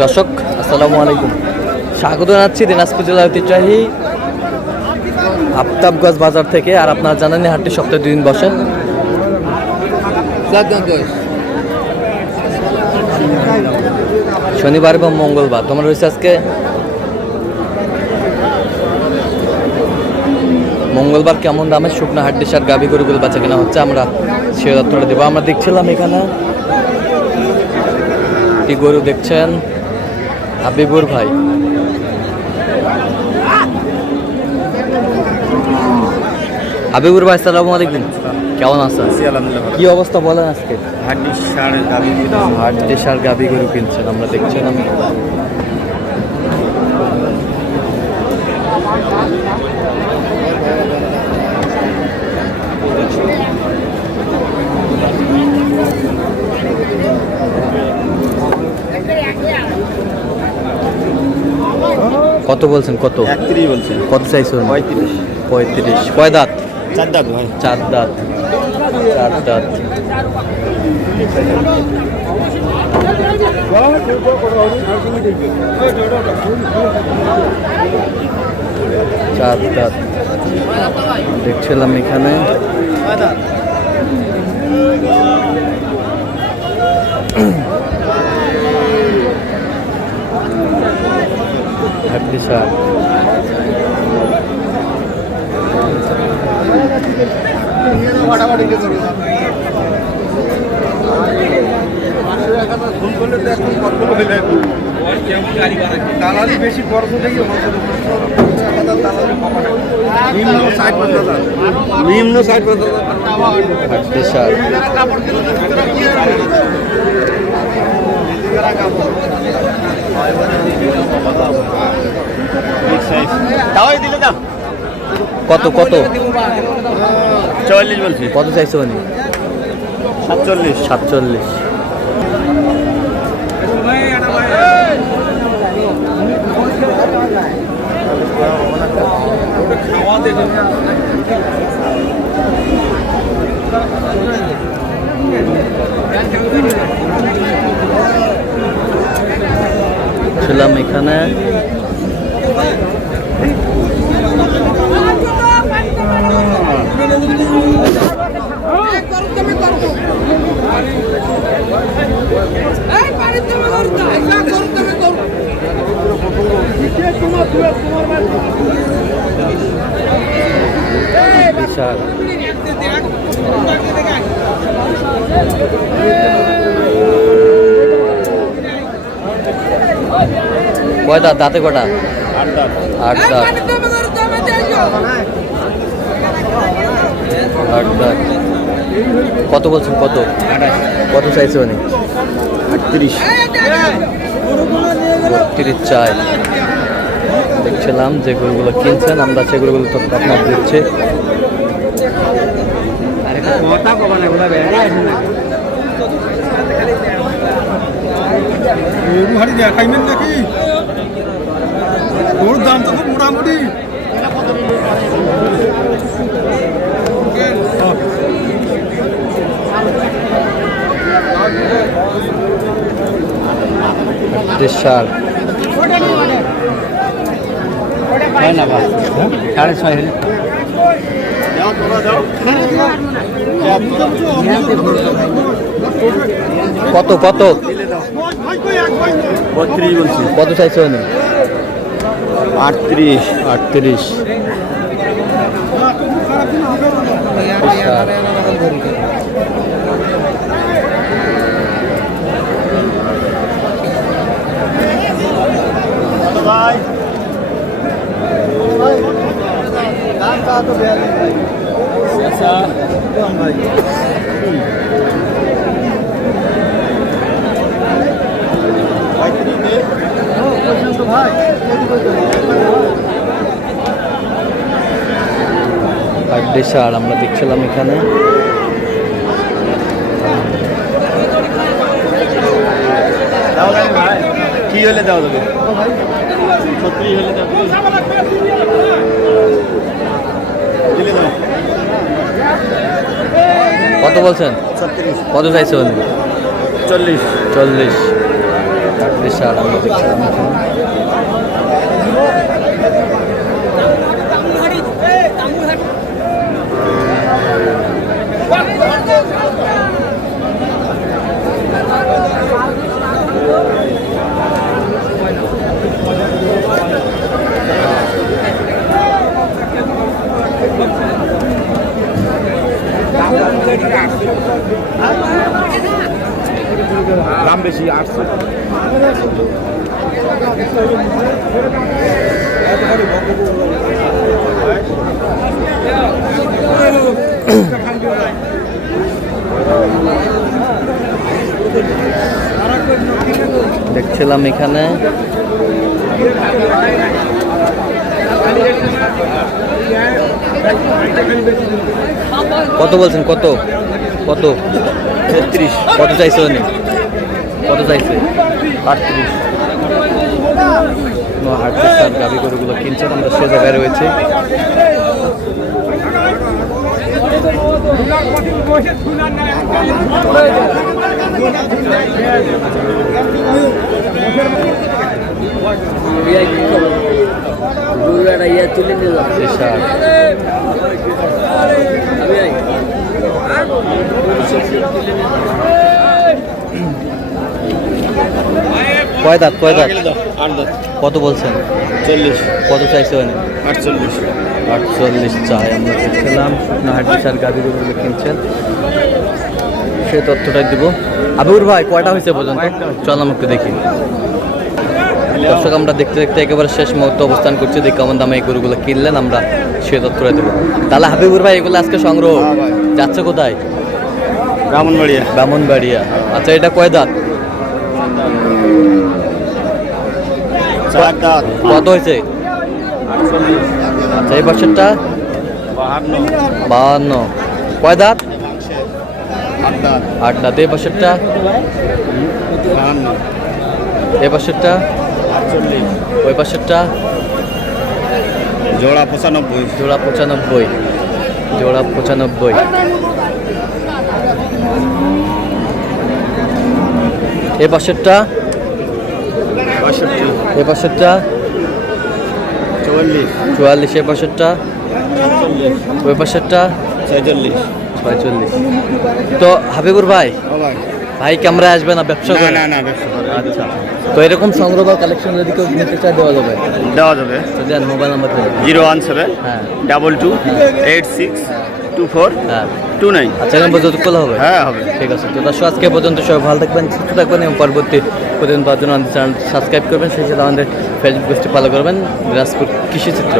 দর্শক আসসালামু আলাইকুম, স্বাগত জানাচ্ছি দিনাজপুর জেলার ঐতিহ্যবাহী আফতাবগঞ্জ বাজার থেকে। আর আপনারা জানেন হাটটি সপ্তাহে 2 দিন বসে, শনিবার এবং মঙ্গলবার। তোমার হয়েছে আজকে মঙ্গলবার কেমন দামে শুকনো হাড্ডি সার গাভী গরুগুলো বাচ্চা কেনা হচ্ছে আমরা সে তথ্যটা দেবো। আমরা দেখছিলাম এখানে একটি গরু দেখছেন হাবিবুর ভাই। হাবিবুর ভাই আসসালামু আলাইকুম, কেমন আছেন? কি অবস্থা বলেন আজকে? হাড্ডি সার গাভী গরু কিনছেন আমরা দেখছিলাম। কত বলছেন? কত? 31 বলছেন। কত চাইছেন? 35। 35। কয় দাঁত? 4 দাঁত ভাই। 4 দাঁত। 4 দাঁত। চার দাঁত দেখছিলাম এখানে। হাড্ডি সার বেশি খরচ দেখি নিম্ন 60,000। হাড্ডি সার কত? কত? 44 বলছি। কত চাইছো? মানে 47। 47। ছিলাম এখানে বিশাল কয় দাঁত? দাঁতে কটা? 8 দাঁত। 8 দাঁত। 8 দাঁত। কত বলছেন? কত? 28। কত চাইছে? মানে 38। 32 চাই। দেখছিলাম যে গরুগুলো কিনছেন আমরা সে গরুগুলো তো আপনার দিচ্ছে। খাইবেন নাকি? ওর দাম তো খুব মোটামুটি। সার না ভাই 6.5 কত? কত? 32 বলছি। কত চাইছো? 38। 38। ভাই সার আমরা দেখছিলাম এখানে। কি হলে দেওয়া যাবে? 36 হলে দেওয়া যাবে। কত বলছেন? 36। কত চাইছে? 40। 40। বিশাল আমরা দেখছিলাম দাম বেশি 800 দেখছিলাম এখানে কত বলছেন কত কত 33 কত চাইছে উনি কত চাইছে 38 হাটে গাভি গরুগুলো কিনছেন আমরা সে জায়গায় রয়েছে কয় দাঁত 8 দাঁত কত বলছেন 40 কত চাইছে উনি 48 48 চাই আমরা দেখছিলাম শুকনো হাড্ডিসার গাভি গরুগুলো কিনছেন সে তথ্যটাই দিব আবির ভাই কয়টা হয়েছে পর্যন্ত চল আমরা একটু দেখি দর্শক আমরা দেখতে দেখতে একেবারে শেষ মুহূর্তে অবস্থান করছি দেখি কেমন দামে এই গরুগুলো কিনলেন আমরা সে তথ্যটা দেবো তাহলে হাবিবুর ভাই এগুলো আজকে সংগ্রহ যাচ্ছে কোথায় ব্রাহ্মণবাড়িয়া আচ্ছা এটা কয় দাঁত কত হয়েছে আচ্ছা এই বছরটা 52 কয় দাঁত 8 দাঁত এই বছরটা এই বছরটা ওই বছরটা জোড়া 95 জোড়া 95 এই বছরটা 62 এই বছরটা 44 এই বছরটা ওই বছরটা 46 তো হাবিবুর ভাই ভাই ক্যামেরা আসবে না ব্যবসা করে না ব্যবসা করে আচ্ছা তো এরকম সংগ্রহ বা কালেকশন যদি কেউ নিতে চায় দেওয়া যাবে তো দেন মোবাইল নাম্বার দেন 017 হ্যাঁ 22 86 24 হ্যাঁ 29 আচ্ছা এখন পর্যন্ত খোলা হবে হ্যাঁ হবে ঠিক আছে তো দর্শক আজকে পর্যন্ত সবাই ভালো থাকবেন সুস্থ থাকবেন এবং পরবর্তী প্রতিদিন পাওয়ার জন্য আমাদের চ্যানেল সাবস্ক্রাইব করবেন সেই সাথে আমাদের ফেসবুক পেজটি ফলো করবেন দিনাজপুর কৃষি চিত্র